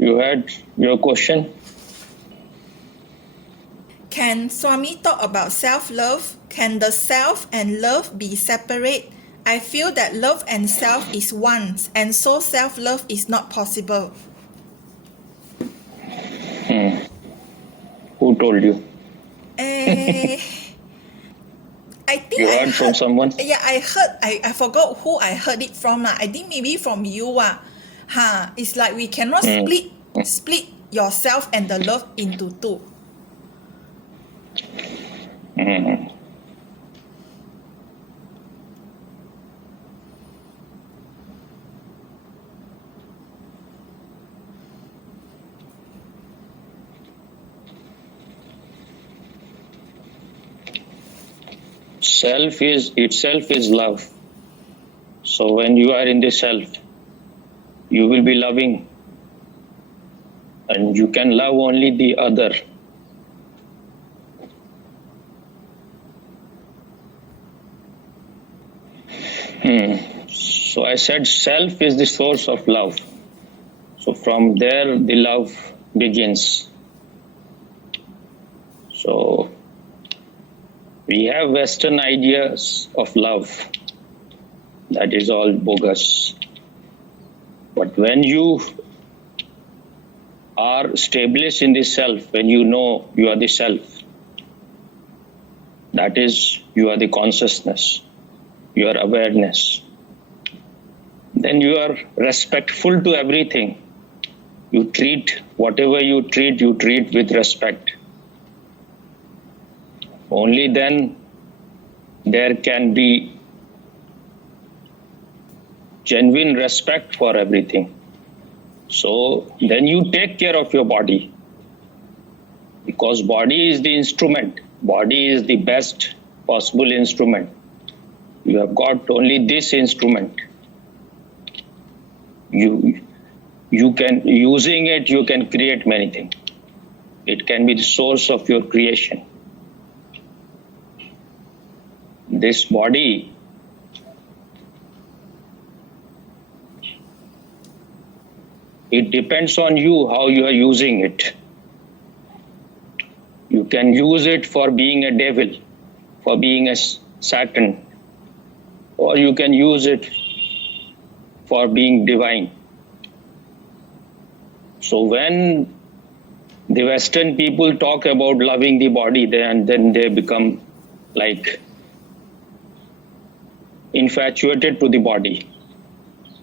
You had your question? Can Swami talk about self-love? Can the self and love be separate? I feel that love and self is one, and so self-love is not possible. Who told you? I think You heard from someone? Yeah, I heard. I forgot who I heard it from. I think maybe from you. It's like we cannot split yourself and the love into two. Self is itself is love. So when you are in the self, you will be loving, and you can love only the other. So I said self is the source of love. So from there the love begins. So we have Western ideas of love. That is all bogus. But when you are established in the self, when you know you are the self, that is, you are the consciousness, your awareness, then you are respectful to everything. You treat whatever you treat with respect. Only then there can be genuine respect for everything. So then you take care of your body, because body is the instrument. Body is the best possible instrument. You have got only this instrument. You can, using it, you can create many things. It can be the source of your creation. This body it depends on you how you are using it. You can use it for being a devil, for being a Satan, or you can use it for being divine. So when the Western people talk about loving the body, then they become like infatuated to the body.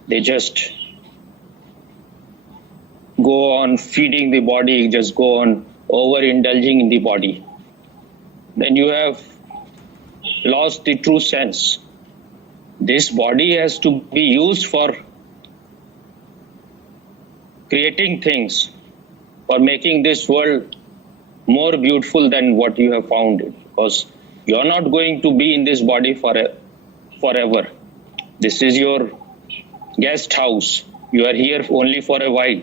They just go on feeding the body, just go on overindulging in the body. Then you have lost the true sense. This body has to be used for creating things, for making this world more beautiful than what you have found it. Because you are not going to be in this body forever. This is your guest house. You are here only for a while.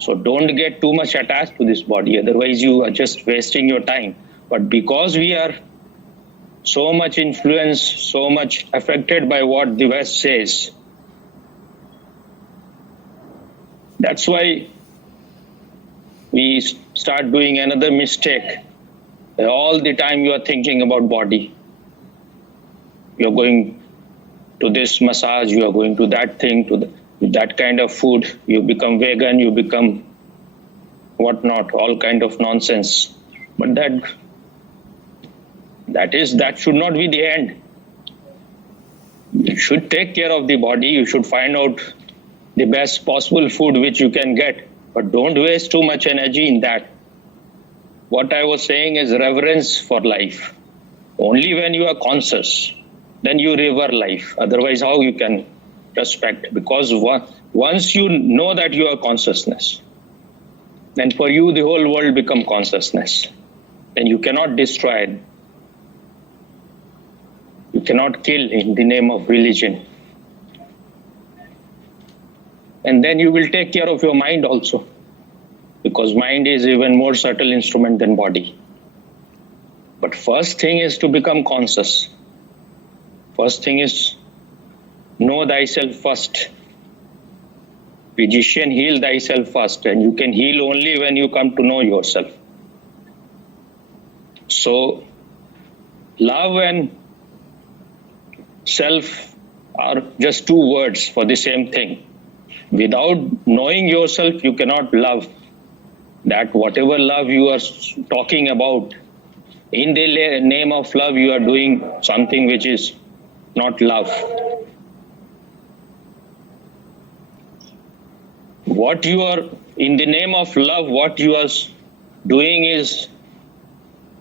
So don't get too much attached to this body, otherwise you are just wasting your time. But because we are so much influenced, so much affected by what the West says, that's why we start doing another mistake. All the time you are thinking about body. You are going to this massage, you are going to that thing, to that kind of food, you become vegan, you become whatnot, all kind of nonsense. But that should not be the end. You should take care of the body, you should find out the best possible food which you can get, but don't waste too much energy in that. What I was saying is reverence for life. Only when you are conscious, then you revere life. Otherwise, how you can respect? Because once you know that you are consciousness, then for you the whole world become consciousness. Then you cannot destroy. You cannot kill in the name of religion. And then you will take care of your mind also, because mind is even more subtle instrument than body. But first thing is to become conscious. First thing is know thyself first. Physician, heal thyself first, and you can heal only when you come to know yourself. So, love and self are just two words for the same thing. Without knowing yourself, you cannot love. That whatever love you are talking about, in the name of love, you are doing something which is not love. What you are, in the name of love, what you are doing is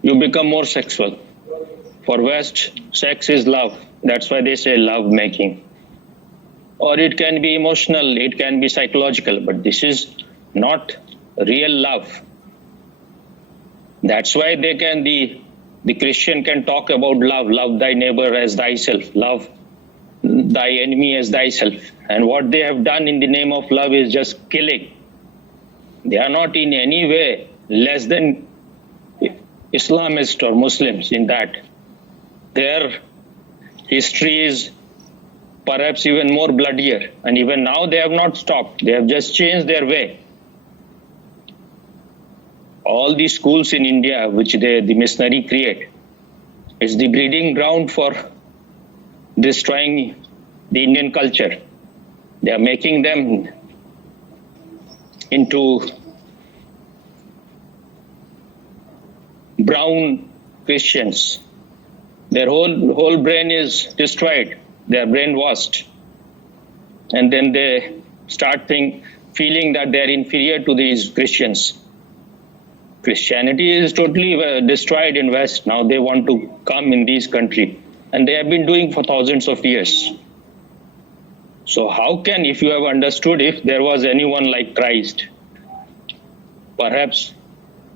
you become more sexual. For West, sex is love. That's why they say love making. Or it can be emotional, it can be psychological, but this is not real love. That's why the Christian can talk about love. Love thy neighbor as thyself. Love thy enemy as thyself. And what they have done in the name of love is just killing. They are not in any way less than Islamists or Muslims in that. Their history is perhaps even more bloodier. And even now they have not stopped. They have just changed their way. All the schools in India which the missionary create, it's the breeding ground for destroying the Indian culture. They are making them into brown Christians. Their whole brain is destroyed. They are brainwashed. And then they start feeling that they are inferior to these Christians. Christianity is totally destroyed in West. Now they want to come in these countries. And they have been doing for thousands of years. So how can, if you have understood, if there was anyone like Christ, perhaps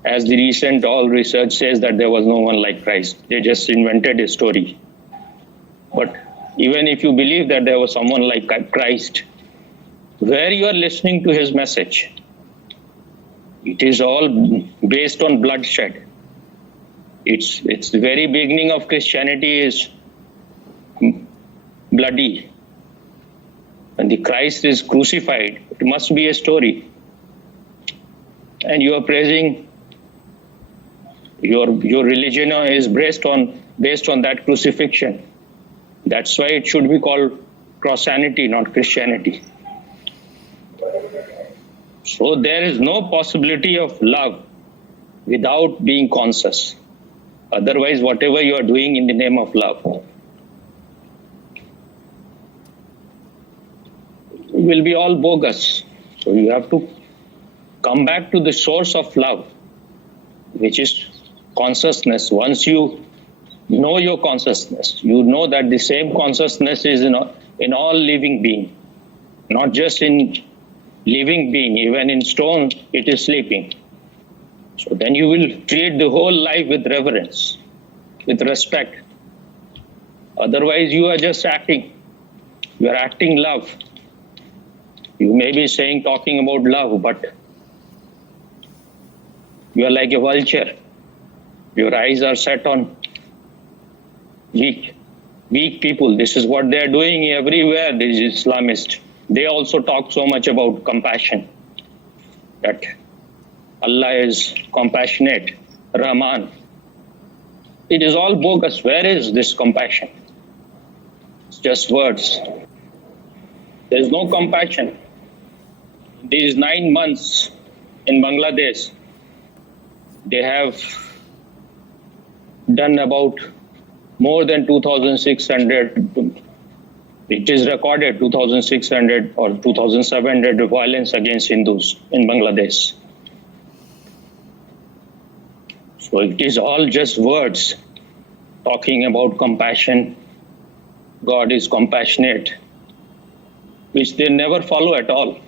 as the recent all research says that there was no one like Christ. They just invented a story. But even if you believe that there was someone like Christ, where you are listening to his message, it is all based on bloodshed. It's the very beginning of Christianity is bloody. When the Christ is crucified, it must be a story. And you are praising your religion is based on that crucifixion. That's why it should be called Christianity, not Christianity. So there is no possibility of love without being conscious. Otherwise, whatever you are doing in the name of love will be all bogus. So you have to come back to the source of love, which is consciousness. Once you know your consciousness, you know that the same consciousness is in all living being, not just in living being, even in stone, it is sleeping. So then you will treat the whole life with reverence, with respect. Otherwise, you are just acting. You are acting love. You may be talking about love, but you are like a vulture. Your eyes are set on weak people. This is what they are doing everywhere, these Islamists. They also talk so much about compassion, that Allah is compassionate, Rahman. It is all bogus. Where is this compassion? It's just words. There is no compassion. These 9 months in Bangladesh, they have done about more than 2,600, it is recorded 2,600 or 2,700 violence against Hindus in Bangladesh. So it is all just words talking about compassion. God is compassionate, which they never follow at all.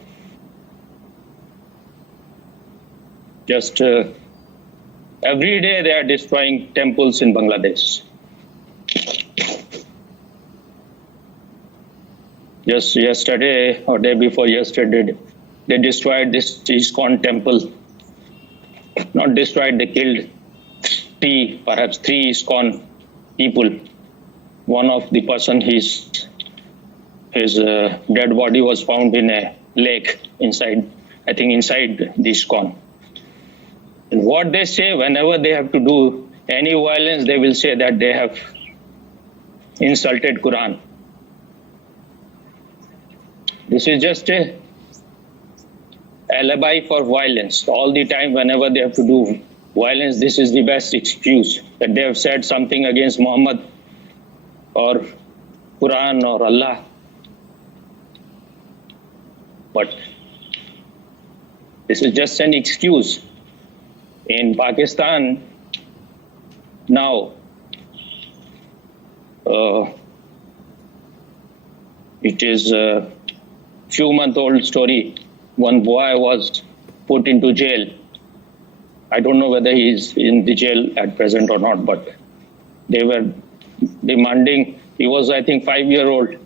Just every day they are destroying temples in Bangladesh. Just yesterday or day before yesterday, they destroyed this ISKCON temple. Not destroyed, they killed perhaps three ISKCON people. One of the person, his dead body was found in a lake inside, I think inside the ISKCON. And what they say, whenever they have to do any violence, they will say that they have insulted Quran. This is just a alibi for violence. All the time, whenever they have to do violence, this is the best excuse, that they have said something against Muhammad or Quran or Allah. But this is just an excuse. In Pakistan, now, it is a few-month-old story. One boy was put into jail. I don't know whether he is in the jail at present or not, but they were demanding, he was, I think, 5-year-old,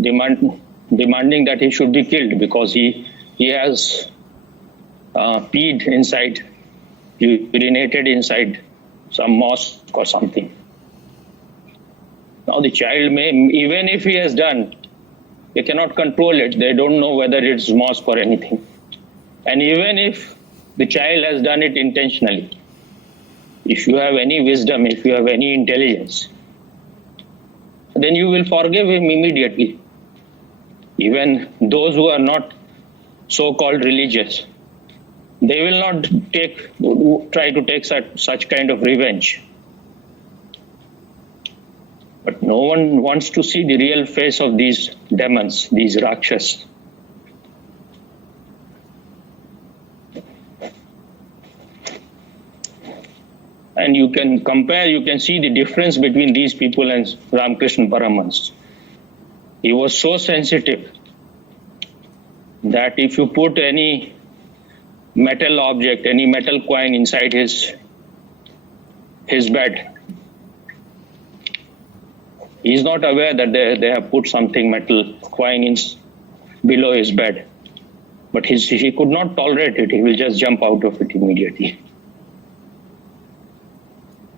demanding that he should be killed because he has peed inside, urinated inside some mosque or something. Now the child may, even if he has done, they cannot control it. They don't know whether it's mosque or anything. And even if the child has done it intentionally, if you have any wisdom, if you have any intelligence, then you will forgive him immediately. Even those who are not so-called religious, they will not try to take such kind of revenge. But no one wants to see the real face of these demons, these Rakshas. And you can compare, you can see the difference between these people and Ramakrishna Paramahansa. He was so sensitive that if you put any metal object, any metal coin inside his bed, he is not aware that they have put something metal coin below his bed. But he could not tolerate it. He will just jump out of it immediately.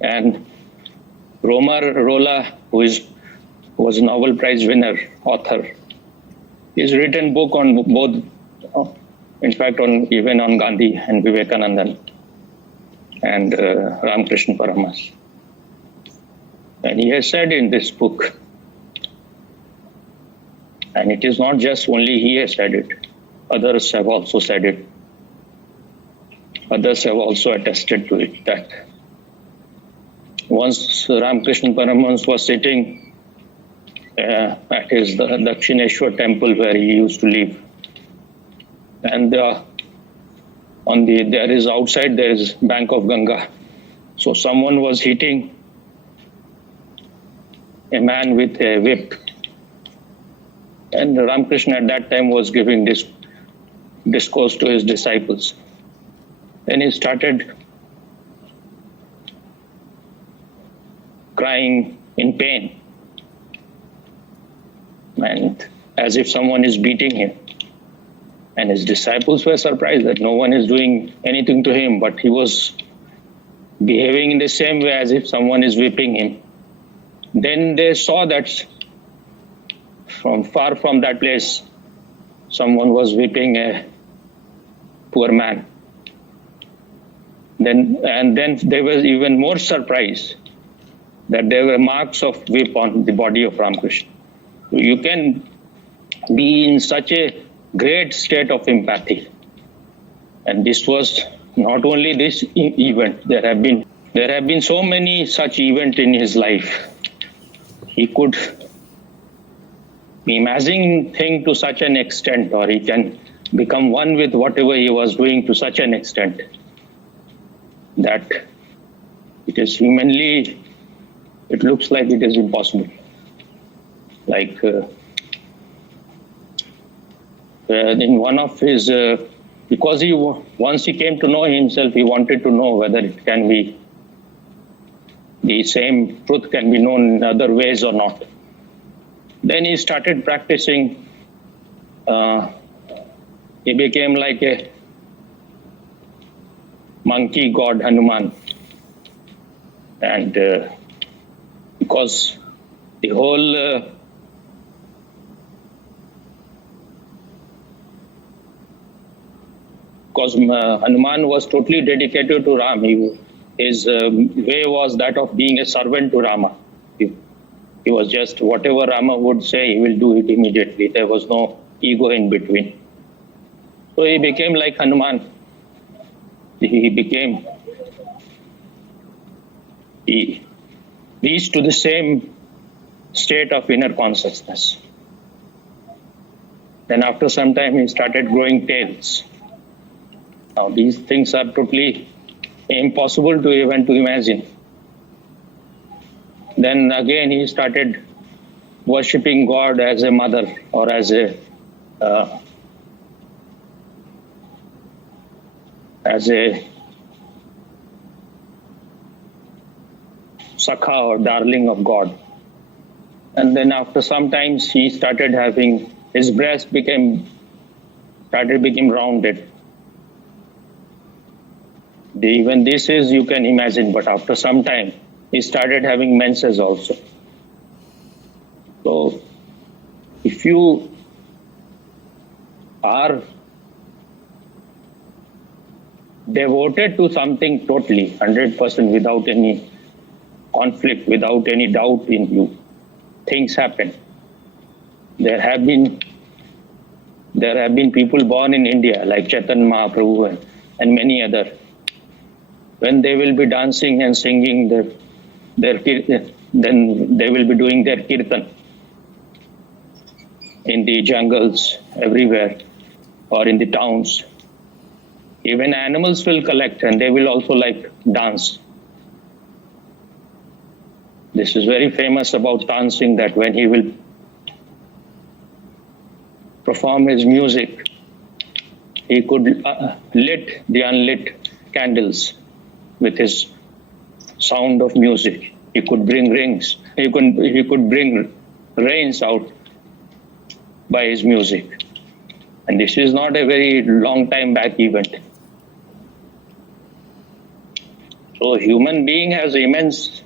And Rolla, who was a Nobel Prize winner, author, he's written book on both, in fact, even on Gandhi and Vivekananda and Ramakrishna Paramahansa. And he has said in this book, and it is not just only he has said it, others have also said it. Others have also attested to it, that once Ramakrishna Paramahansa was sitting at his Dakshineshwar temple where he used to live, and there is outside there is bank of Ganga. So someone was hitting a man with a whip, and Ramakrishna at that time was giving this discourse to his disciples. Then he started crying in pain, and as if someone is beating him. And his disciples were surprised that no one is doing anything to him, but he was behaving in the same way as if someone is whipping him. Then they saw that from far from that place, someone was whipping a poor man. Then they were even more surprised that there were marks of whip on the body of Ramakrishna. You can be in such a great state of empathy. And this was not only this event. There have been so many such events in his life. He could be imagining things to such an extent, or he can become one with whatever he was doing to such an extent that it is humanly, it looks like it is impossible. Like in one of his, because once he came to know himself, he wanted to know whether it can be, the same truth can be known in other ways or not. Then he started practicing. He became like a monkey god Hanuman. And because the whole because Hanuman was totally dedicated to Ram. His way was that of being a servant to Rama. He was just whatever Rama would say, he will do it immediately. There was no ego in between. So he became like Hanuman. He reached to the same state of inner consciousness. Then after some time, he started growing tails. Now these things are totally impossible to even to imagine. Then again, he started worshipping God as a mother or as a sakha or darling of God. And then after some time, he started having, his breast became rounded. Even this is, you can imagine, but after some time, he started having menses also. So, if you are devoted to something totally, 100% without any conflict, without any doubt in you, things happen. There have been people born in India like Chaitanya Mahaprabhu and many other. When they will be dancing and singing then they will be doing their kirtan in the jungles everywhere or in the towns. Even animals will collect and they will also like dance. This is very famous about dancing, that when he will perform his music, he could lit the unlit candles with his sound of music. He could bring rings. He could bring rains out by his music. And this is not a very long time back event. So human being has immense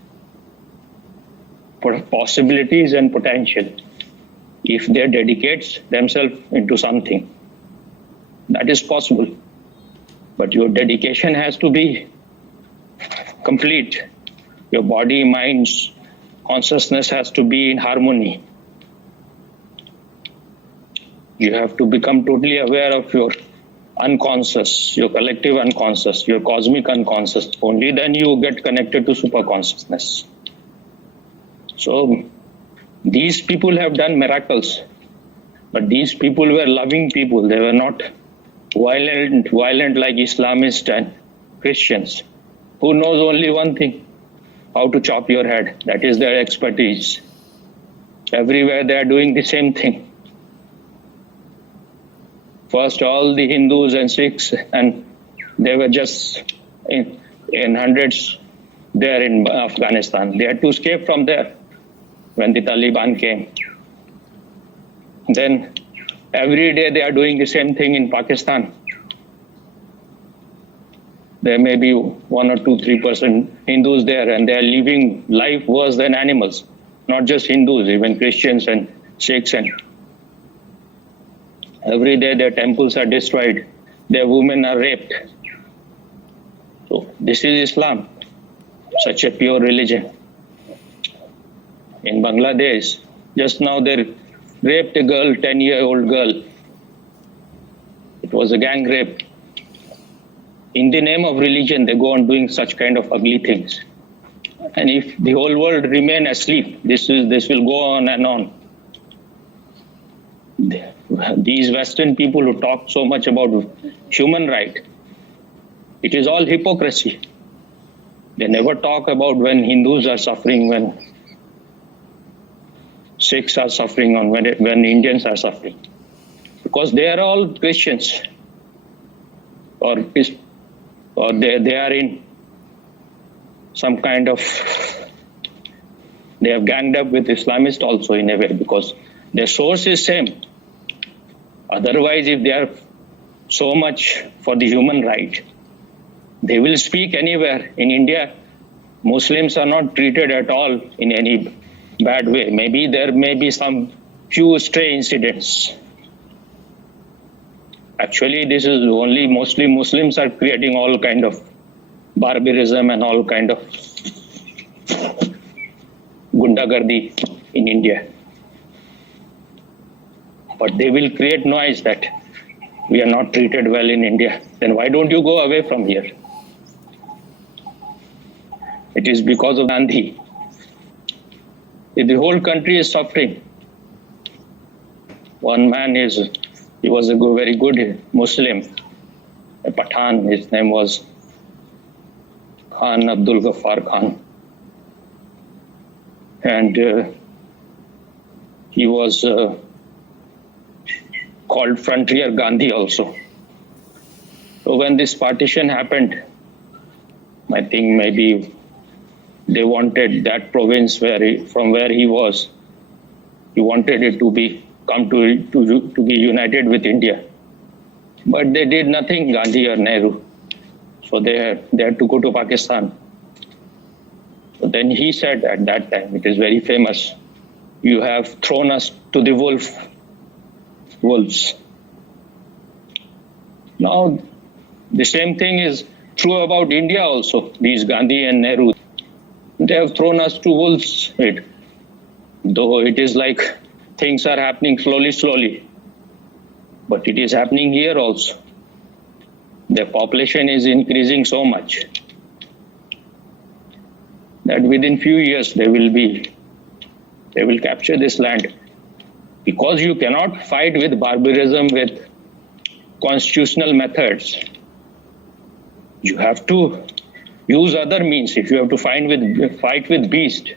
possibilities and potential if they dedicate themselves into something. That is possible. But your dedication has to be complete. Your body, mind, consciousness has to be in harmony. You have to become totally aware of your unconscious, your collective unconscious, your cosmic unconscious. Only then you get connected to superconsciousness. So these people have done miracles, but these people were loving people. They were not violent like Islamists and Christians, who knows only one thing: how to chop your head. That is their expertise. Everywhere they are doing the same thing. First, all the Hindus and Sikhs, and they were just in hundreds there in Afghanistan. They had to escape from there when the Taliban came. Then every day they are doing the same thing in Pakistan. There may be 1 or 2, 3% Hindus there, and they are living life worse than animals. Not just Hindus, even Christians and Sikhs. And every day their temples are destroyed. Their women are raped. So this is Islam, such a pure religion. In Bangladesh, just now they raped a girl, 10-year-old girl. It was a gang rape. In the name of religion, they go on doing such kind of ugly things. And if the whole world remain asleep, this will go on and on. These Western people who talk so much about human right, it is all hypocrisy. They never talk about when Hindus are suffering, when Sikhs are suffering, or when Indians are suffering. Because they are all Christians, or they are in some kind of, they have ganged up with Islamists also in a way, because their source is same. Otherwise, if they are so much for the human right, they will speak anywhere. In India, Muslims are not treated at all in any bad way. Maybe there may be some few stray incidents. Actually, this is only mostly Muslims are creating all kind of barbarism and all kind of gundagardi in India. But they will create noise that we are not treated well in India. Then why don't you go away from here? It is because of Gandhi. The whole country is suffering. One man he was a very good Muslim, a Pathan. His name was Khan Abdul Ghaffar Khan. And he was called Frontier Gandhi also. So when this partition happened, I think maybe they wanted that province from where he was, he wanted it to be united with India. But they did nothing, Gandhi or Nehru. So they had to go to Pakistan. So then he said at that time, it is very famous, you have thrown us to the wolves. Now, the same thing is true about India also. These Gandhi and Nehru, they have thrown us to wolves. Though it is like things are happening slowly. But it is happening here also. The population is increasing so much that within few years they will capture this land. Because you cannot fight with barbarism with constitutional methods. You have to use other means. If you have to fight with beast,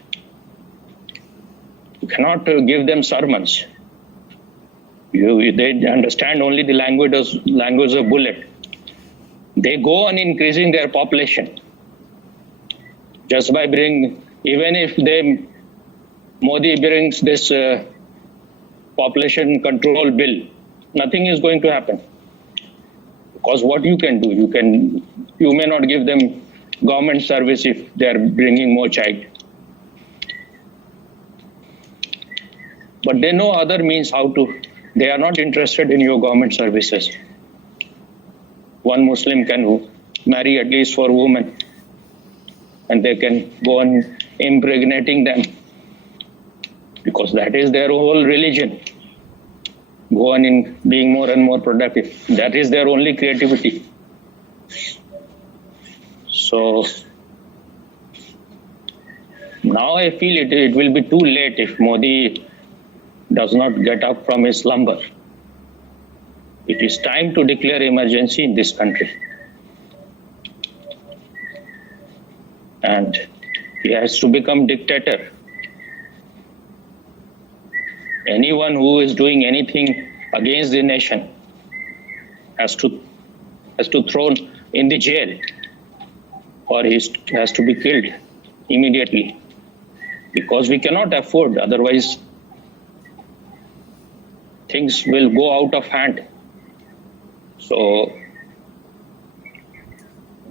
you cannot give them sermons. They understand only the language of bullet. They go on increasing their population. Just by even if Modi brings this population control bill, nothing is going to happen. Because what you can do, you may not give them government service if they are bringing more child. But they know other means how to. They are not interested in your government services. One Muslim can marry at least 4 women, and they can go on impregnating them, because that is their whole religion. Go on in being more and more productive. That is their only creativity. So now I feel it will be too late if Modi does not get up from his slumber. It is time to declare emergency in this country. And he has to become dictator. Anyone who is doing anything against the nation has to thrown in the jail, or he has to be killed immediately, because we cannot afford, otherwise things will go out of hand. So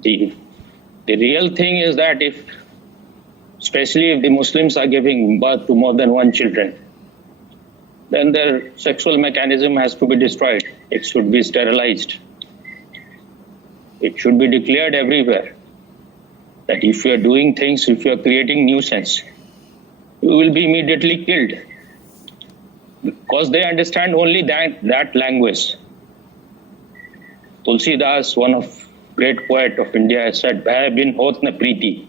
the real thing is that especially if the Muslims are giving birth to more than one children, then their sexual mechanism has to be destroyed. It should be sterilized. It should be declared everywhere that if you are doing things, if you are creating nuisance, you will be immediately killed. Because they understand only that language. Tulsidas, one of great poet of India, said, "Bhai bin hot na preeti."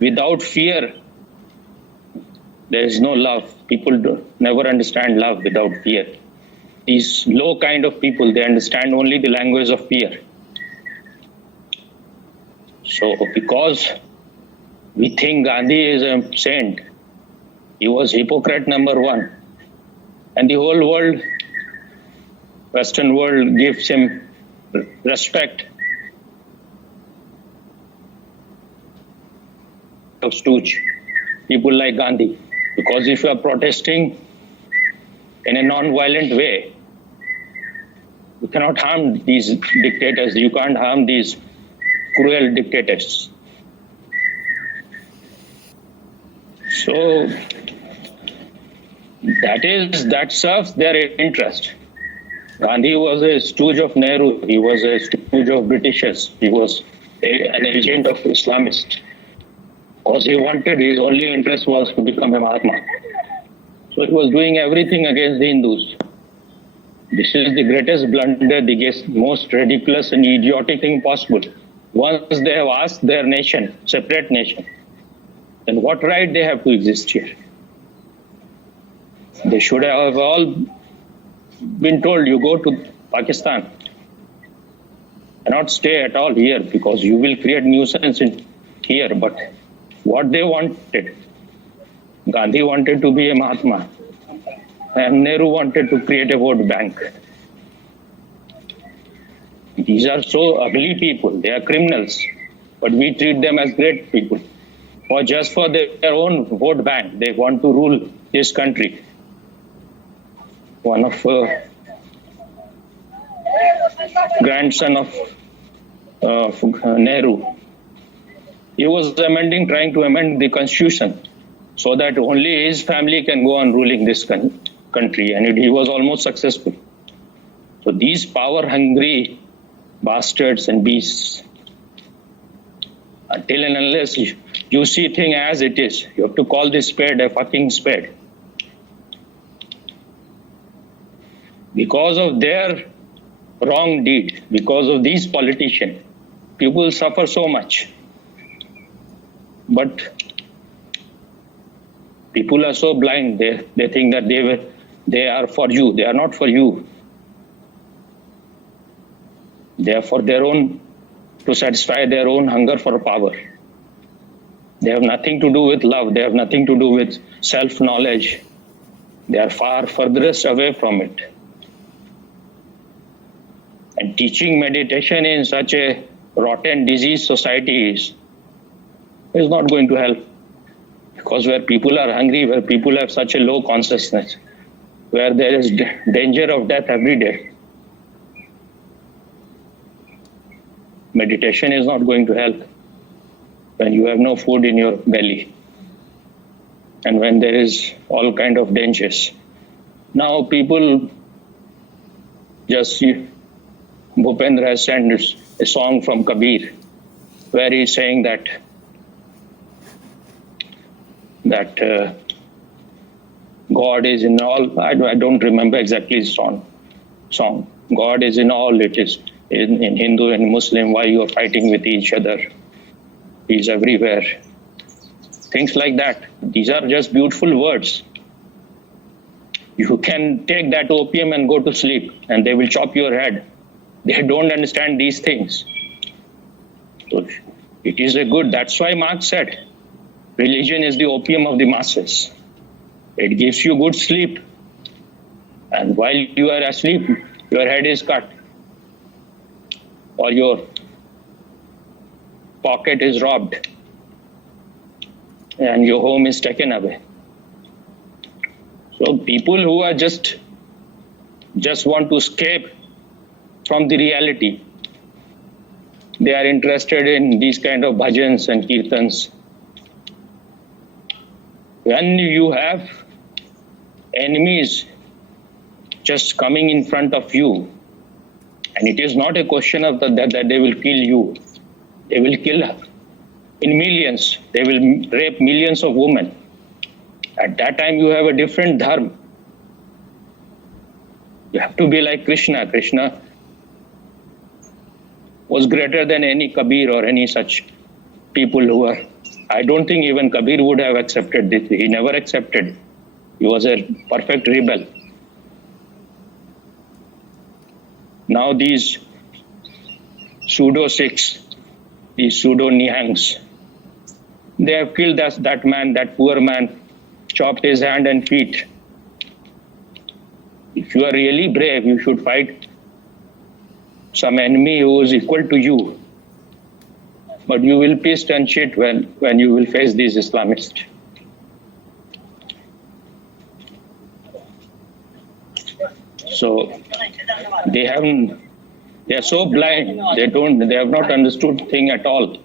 Without fear, there is no love. People never understand love without fear. These low kind of people, they understand only the language of fear. So because we think Gandhi is a saint, he was hypocrite number 1. And the whole world, Western world, gives him respect. Of stooge, people like Gandhi. Because if you are protesting in a non-violent way, you cannot harm these dictators. You can't harm these cruel dictators. So that serves their interest. Gandhi was a stooge of Nehru. He was a stooge of Britishers. He was an agent of Islamists. Because he wanted, his only interest was to become a Mahatma. So he was doing everything against the Hindus. This is the greatest blunder, the most ridiculous and idiotic thing possible. Once they have asked their nation, separate nation, then what right they have to exist here? They should have all been told, you go to Pakistan. Cannot stay at all here because you will create nuisance in here. But what they wanted, Gandhi wanted to be a Mahatma, and Nehru wanted to create a vote bank. These are so ugly people. They are criminals, but we treat them as great people. Or just for their own vote bank, they want to rule this country. One of grandson of Nehru, he was trying to amend the constitution so that only his family can go on ruling this country, and he was almost successful. So these power-hungry bastards and beasts, until and unless you see things as it is, you have to call this spade a fucking spade. Because of their wrong deed, because of these politicians, people suffer so much. But people are so blind, they think that they are for you. They are not for you. They are for their own, to satisfy their own hunger for power. They have nothing to do with love. They have nothing to do with self-knowledge. They are far furthest away from it. And teaching meditation in such a rotten, diseased society is not going to help. Because where people are hungry, where people have such a low consciousness, where there is danger of death every day, meditation is not going to help when you have no food in your belly and when there is all kind of dangers. Now people just, Bhupendra has sent a song from Kabir where he is saying that God is in all. I don't remember exactly his song. God is in all. It is in Hindu and Muslim. Why you are fighting with each other? He is everywhere. Things like that. These are just beautiful words. You can take that opium and go to sleep, and they will chop your head. They don't understand these things. So it is a good. That's why Marx said, religion is the opium of the masses. It gives you good sleep. And while you are asleep, your head is cut. Or your pocket is robbed. And your home is taken away. So people who are just want to escape from the reality, they are interested in these kind of bhajans and kirtans. When you have enemies just coming in front of you, and it is not a question of that they will kill you. They will kill in millions. They will rape millions of women. At that time, you have a different dharma. You have to be like Krishna. Krishna was greater than any Kabir or any such people who are. I don't think even Kabir would have accepted this. He never accepted. He was a perfect rebel. Now these pseudo-Sikhs, these pseudo-Nihangs, they have killed that man, that poor man, chopped his hand and feet. If you are really brave, you should fight some enemy who is equal to you. But you will piss and shit when you will face these Islamists. So they are so blind, they have not understood thing at all.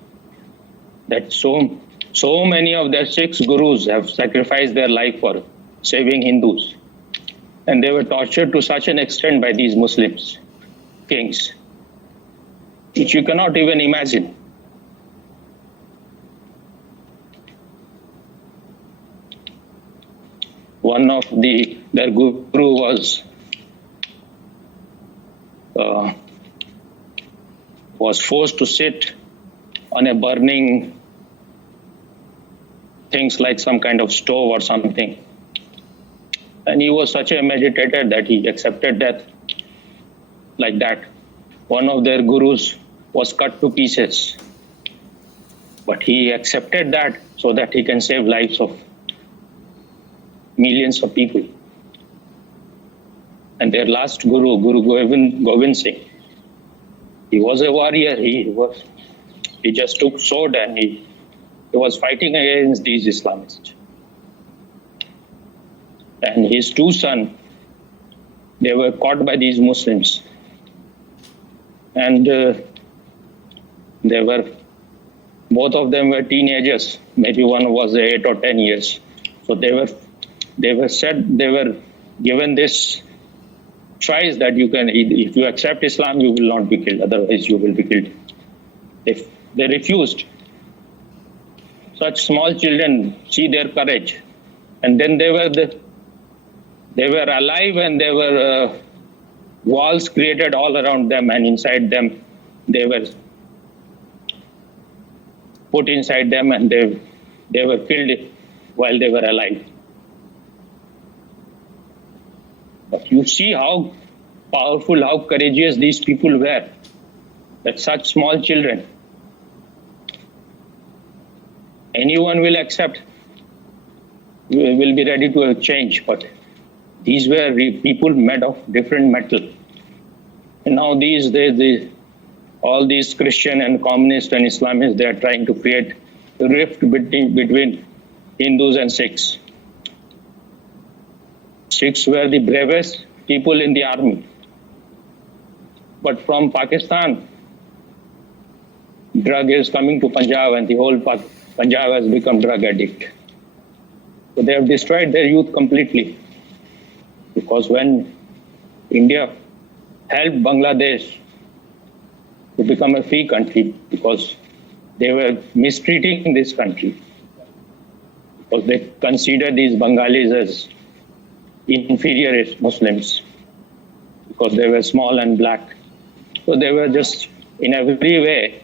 That so many of their Sikh gurus have sacrificed their life for saving Hindus. And they were tortured to such an extent by these Muslims, kings, which you cannot even imagine. One of their guru was forced to sit on a burning things like some kind of stove or something. And he was such a meditator that he accepted death like that. One of their gurus was cut to pieces. But he accepted that so that he can save lives of millions of people. And their last guru, Guru Govind Singh, he was a warrior. He just took sword and he was fighting against these Islamists. And his two sons, they were caught by these Muslims. And both of them were teenagers. Maybe one was 8 or 10 years. So they were given this choice that if you accept Islam, you will not be killed. Otherwise, you will be killed. They refused. Such small children, see their courage. And then they were alive, and there were walls created all around them, and inside them they were put inside them, and they were killed while they were alive. But you see how powerful, how courageous these people were, that such small children. Anyone will accept, will be ready to change, but these were people made of different metal. And now these days, all these Christian and communist and Islamists, they are trying to create a rift between Hindus and Sikhs. Sikhs were the bravest people in the army. But from Pakistan, drug is coming to Punjab, and the whole Punjab has become drug addict. So they have destroyed their youth completely. Because when India helped Bangladesh to become a free country, because they were mistreating this country, because they considered these Bengalis as inferior Muslims, because they were small and black. So they were just in every way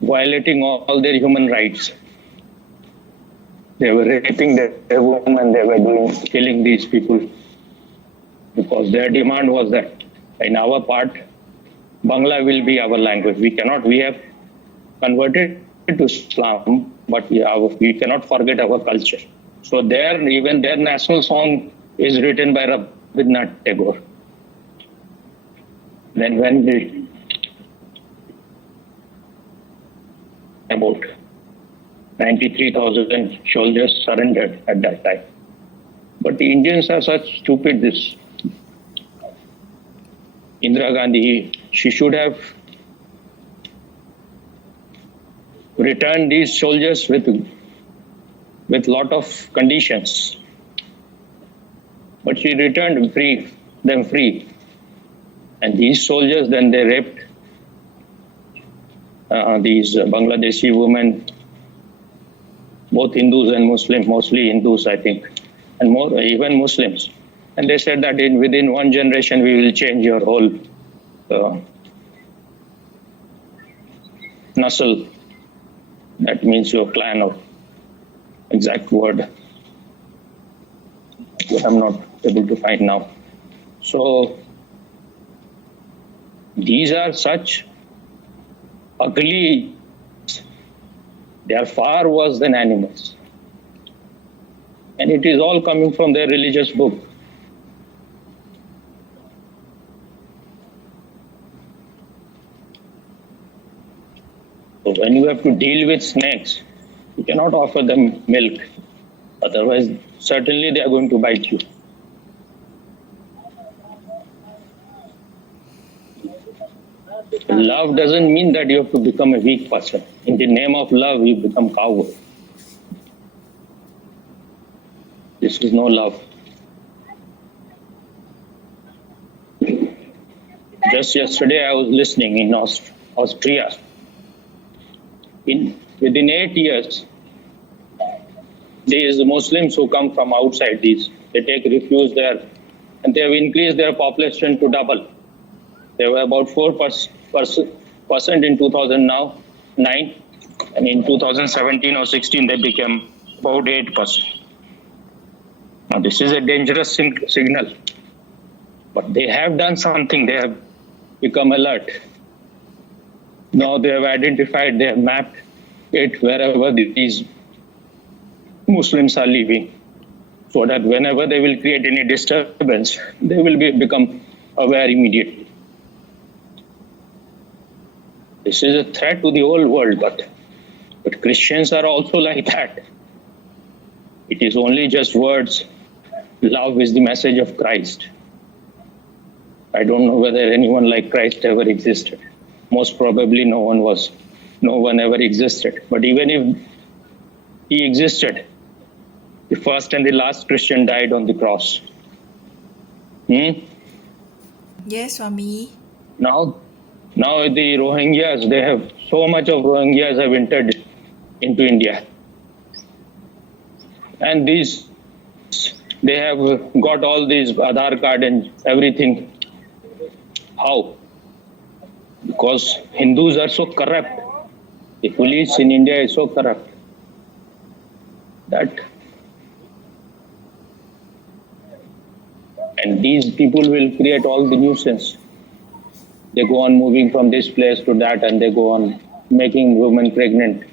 violating all their human rights. They were raping their women, they were killing these people, because their demand was that in our part, Bangla will be our language. We have converted to Islam, but we cannot forget our culture. So even their national song is written by Rabindranath Tagore. Then when about 93,000 soldiers surrendered at that time. But the Indians are such stupid. This Indira Gandhi, she should have returned these soldiers with lot of conditions. But she returned them free. And these soldiers, then they raped these Bangladeshi women, both Hindus and Muslims, mostly Hindus, I think, and even Muslims. And they said that within one generation we will change your whole nasl. That means your clan, or exact word, but I'm not able to find now. So these are such ugly, they are far worse than animals. And it is all coming from their religious book. So when you have to deal with snakes, you cannot offer them milk. Otherwise, certainly they are going to bite you. Love doesn't mean that you have to become a weak person. In the name of love, you become coward. This is no love. Just yesterday, I was listening in Austria. Within 8 years, these Muslims who come from outside, they take refuge there, and they have increased their population to double. They were about 4% in 2009, and in 2017 or 16 they became about 8%. Now this is a dangerous signal, but they have done something. They have become alert. Now they have identified, they have mapped it wherever these Muslims are living, so that whenever they will create any disturbance, they will become aware immediately. This is a threat to the whole world, but Christians are also like that. It is only just words. Love is the message of Christ. I don't know whether anyone like Christ ever existed. Most probably no one ever existed. But even if he existed, the first and the last Christian died on the cross. Yes, Swami. Now the Rohingyas, they have so much of Rohingyas have entered into India. And they have got all these Aadhaar card and everything. How? Because Hindus are so corrupt. The police in India is so corrupt that, and these people will create all the nuisance. They go on moving from this place to that, and they go on making women pregnant.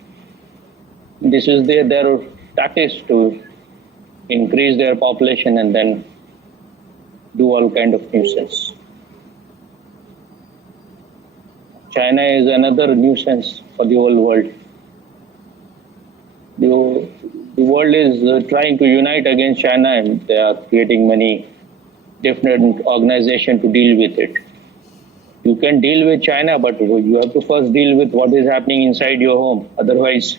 This is their tactics to increase their population and then do all kind of nuisance. China is another nuisance for the whole world. The world is trying to unite against China, and they are creating many different organizations to deal with it. You can deal with China, but you have to first deal with what is happening inside your home. Otherwise,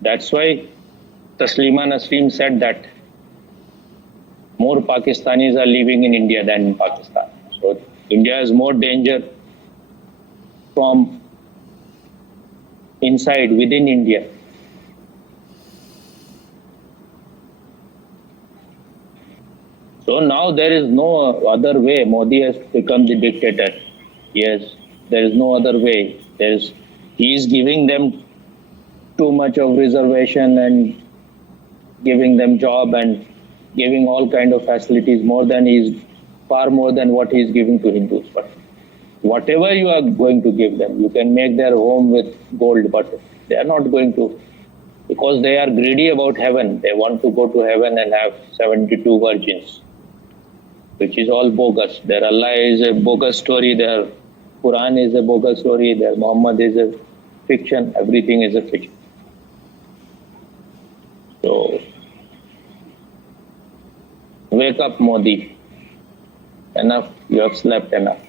that's why Taslima Nasreen said that more Pakistanis are living in India than in Pakistan. So India has more danger from inside, within India. So now there is no other way. Modi has become the dictator. Yes, there is no other way. He is giving them too much of reservation and giving them job and giving all kind of facilities, far more than what he is giving to Hindus. But whatever you are going to give them, you can make their home with gold, but they are not going to, because they are greedy about heaven. They want to go to heaven and have 72 virgins, which is all bogus. Their Allah is a bogus story, their Quran is a bogus story, their Muhammad is a fiction, everything is a fiction. So, wake up, Modi. Enough, you have slept enough.